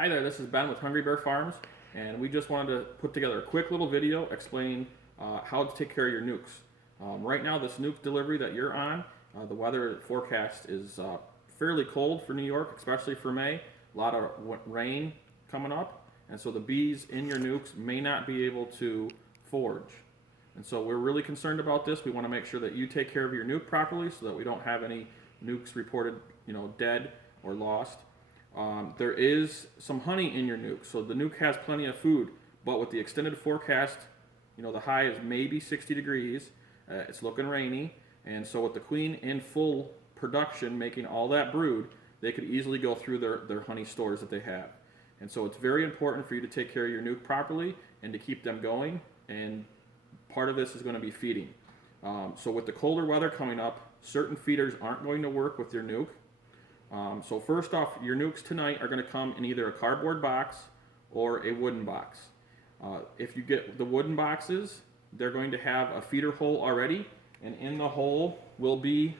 Hi there, this is Ben with Hungry Bear Farms, and we just wanted to put together a quick little video explaining how to take care of your nukes. Right now, this nuke delivery that you're on, the weather forecast is fairly cold for New York, especially for May. A lot of rain coming up, and so the bees in your nukes may not be able to forage. And so we're really concerned about this. We want to make sure that you take care of your nuke properly so that we don't have any nukes reported, dead or lost. There is some honey in your nuke, so the nuke has plenty of food, but with the extended forecast, the high is maybe 60 degrees, it's looking rainy, and so with the queen in full production making all that brood, they could easily go through their honey stores that they have. And so it's very important for you to take care of your nuke properly and to keep them going, and part of this is going to be feeding. So with the colder weather coming up, certain feeders aren't going to work with your nuke. So first off, your nukes tonight are going to come in either a cardboard box or a wooden box. If you get the wooden boxes, they're going to have a feeder hole already, and in the hole will be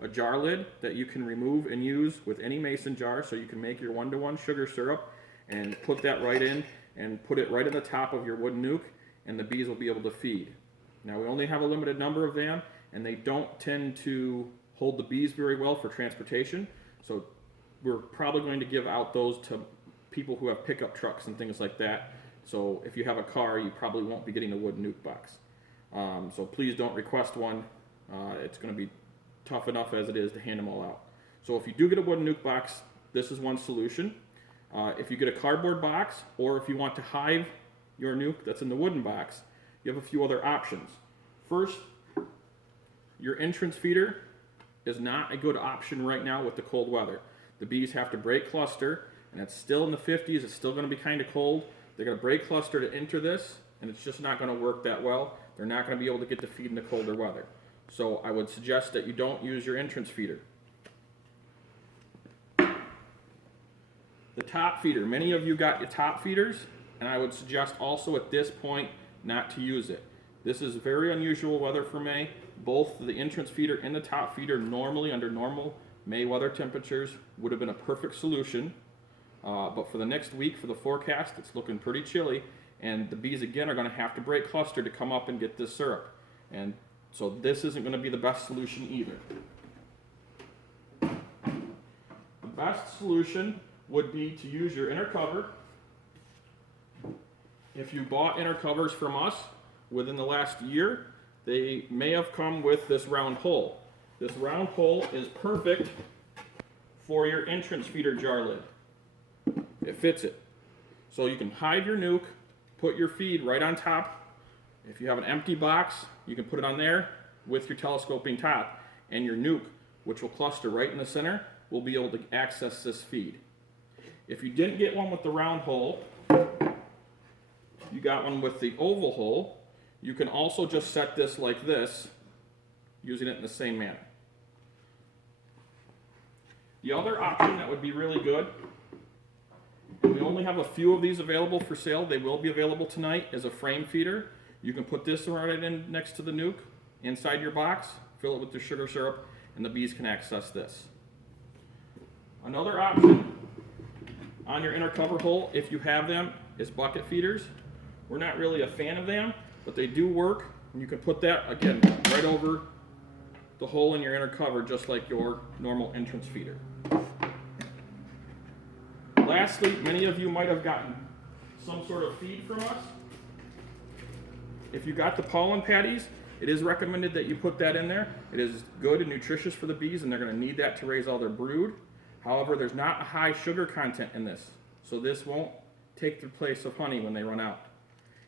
a jar lid that you can remove and use with any mason jar, so you can make your 1-to-1 sugar syrup and put that right in and put it right at the top of your wooden nuke, and the bees will be able to feed. Now, we only have a limited number of them, and they don't tend to hold the bees very well for transportation, so we're probably going to give out those to people who have pickup trucks and things like that. So if you have a car, you probably won't be getting a wooden nuke box. So please don't request one. It's going to be tough enough as it is to hand them all out. So if you do get a wooden nuke box, this is one solution. If you get a cardboard box, or if you want to hive your nuke that's in the wooden box, you have a few other options. First, your entrance feeder is not a good option right now with the cold weather. The bees have to break cluster, and it's still in the 50s, it's still going to be kind of cold. They're going to break cluster to enter this, and it's just not going to work that well. They're not going to be able to get to feed in the colder weather. So I would suggest that you don't use your entrance feeder. The top feeder, many of you got your top feeders, and I would suggest also at this point not to use it. This is very unusual weather for May. Both the entrance feeder and the top feeder normally under normal May weather temperatures would have been a perfect solution. But for the next week, for the forecast, it's looking pretty chilly, and the bees again are going to have to break cluster to come up and get this syrup. And so this isn't going to be the best solution either. The best solution would be to use your inner cover. If you bought inner covers from us within the last year, they may have come with this round hole. This round hole is perfect for your entrance feeder jar lid. It fits it. So you can hide your nuke, put your feed right on top. If you have an empty box, you can put it on there with your telescoping top, and your nuke, which will cluster right in the center, will be able to access this feed. If you didn't get one with the round hole, you got one with the oval hole, you can also just set this like this, using it in the same manner. The other option that would be really good, we only have a few of these available for sale, they will be available tonight, as a frame feeder. You can put this right in next to the nuke, inside your box, fill it with the sugar syrup, and the bees can access this. Another option on your inner cover hole, if you have them, is bucket feeders. We're not really a fan of them, but they do work, and you can put that, again, right over the hole in your inner cover, just like your normal entrance feeder. Lastly, many of you might have gotten some sort of feed from us. If you got the pollen patties, it is recommended that you put that in there. It is good and nutritious for the bees, and they're going to need that to raise all their brood. However, there's not a high sugar content in this, so this won't take the place of honey when they run out.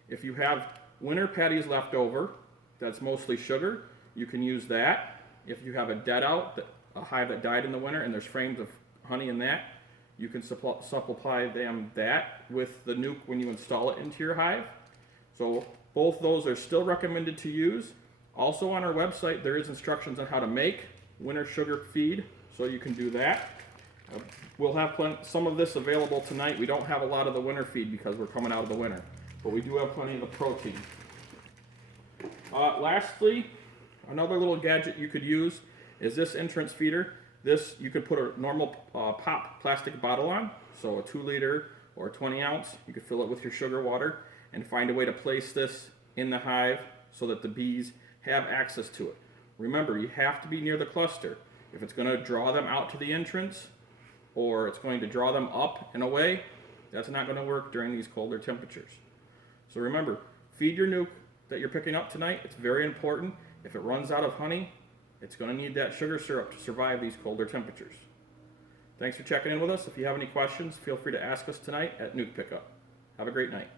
If you have winter patties left over, that's mostly sugar, you can use that. If you have a dead out, a hive that died in the winter, and there's frames of honey in that, you can supply them that with the nuke when you install it into your hive. So both those are still recommended to use. Also on our website, there is instructions on how to make winter sugar feed, so you can do that. We'll have some of this available tonight. We don't have a lot of the winter feed because we're coming out of the winter, but we do have plenty of the protein. Lastly, another little gadget you could use is this entrance feeder. This, you could put a normal pop plastic bottle on, So a 2 liter or a 20 ounce, you could fill it with your sugar water and find a way to place this in the hive so that the bees have access to it. Remember, you have to be near the cluster. If it's going to draw them out to the entrance or it's going to draw them up and away, that's not going to work during these colder temperatures. So remember, feed your nuke that you're picking up tonight. It's very important. If it runs out of honey, it's going to need that sugar syrup to survive these colder temperatures. Thanks for checking in with us. If you have any questions, feel free to ask us tonight at Nuke Pickup. Have a great night.